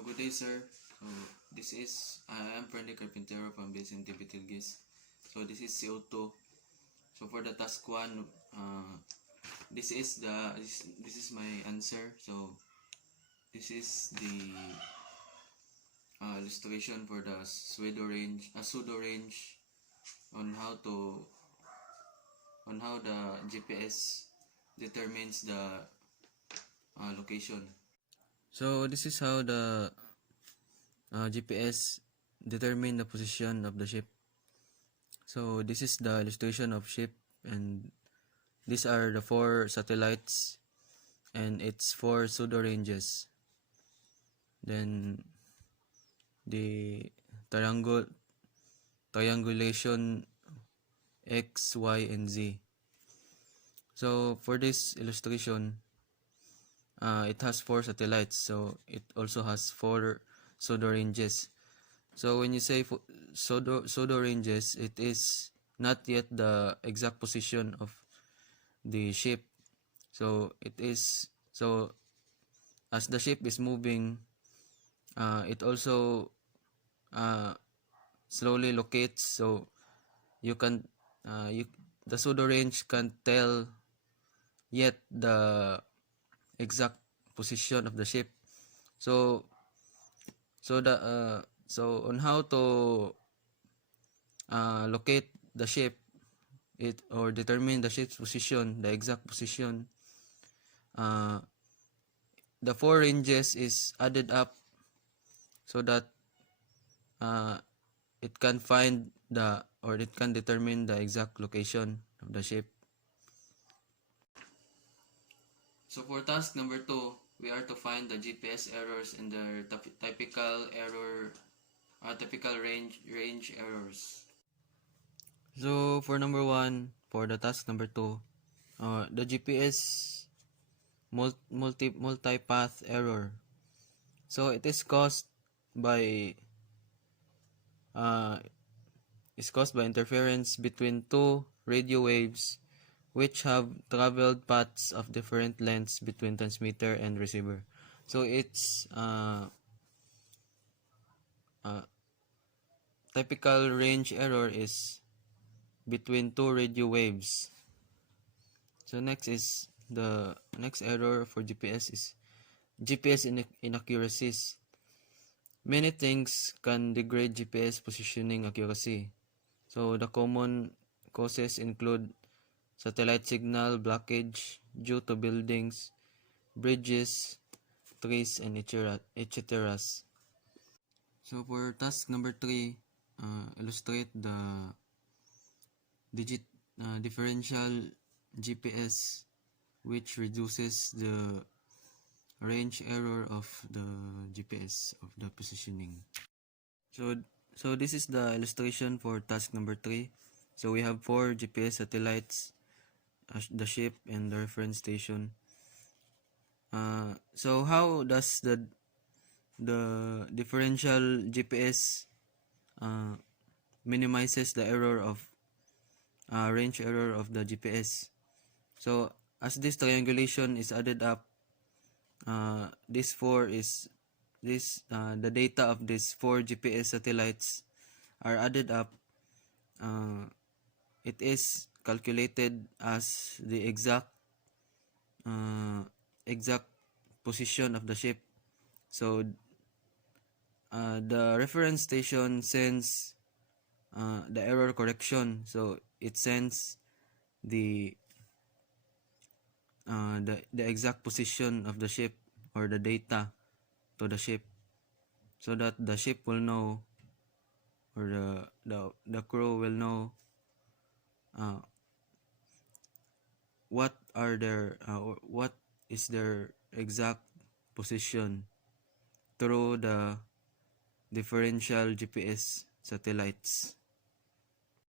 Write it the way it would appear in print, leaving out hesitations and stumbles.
Good day, sir. So this is I am Friendly Carpintero from Vicente Vitilgis. So this is CO2. So for the task 1, this is my answer. So this is the illustration for the pseudo range on how the GPS determines the location. So this is how the GPS determine the position of the ship. So this is the illustration of ship, and these are the 4 satellites and its 4 pseudo ranges. Then the triangulation X, Y, and Z. So for this illustration, it has 4 satellites, so it also has 4 pseudo ranges. So when you say pseudo ranges, it is not yet the exact position of the ship. So as the ship is moving, it also slowly locates. So the pseudo range can't tell yet the exact position of the ship. So on how to locate the ship, or determine the ship's position, the exact position, the 4 ranges is added up so that it can find it can determine the exact location of the ship. So for task number 2, we are to find the GPS errors and their typical range errors. So for number 1, for the task number 2, the GPS multipath error. So it is caused by interference between 2 radio waves which have traveled paths of different lengths between transmitter and receiver. So its typical range error is between 2 radio waves. So next error for GPS is GPS inaccuracies. Many things can degrade GPS positioning accuracy. So the common causes include satellite signal blockage due to buildings, bridges, trees, and etc. So for task number 3, illustrate the differential GPS, which reduces the range error of the GPS of the positioning. So this is the illustration for task number 3. So we have 4 GPS satellites, the ship, and the reference station. So how does the differential GPS minimizes the error of range error of the GPS? So as this triangulation is added up, the data of these 4 GPS satellites are added up. It is calculated as the exact position of the ship. So the reference station sends the error correction. So it sends the exact position of the ship, or the data, to the ship, so that the ship will know, or the crew will know what is their exact position through the differential GPS satellites.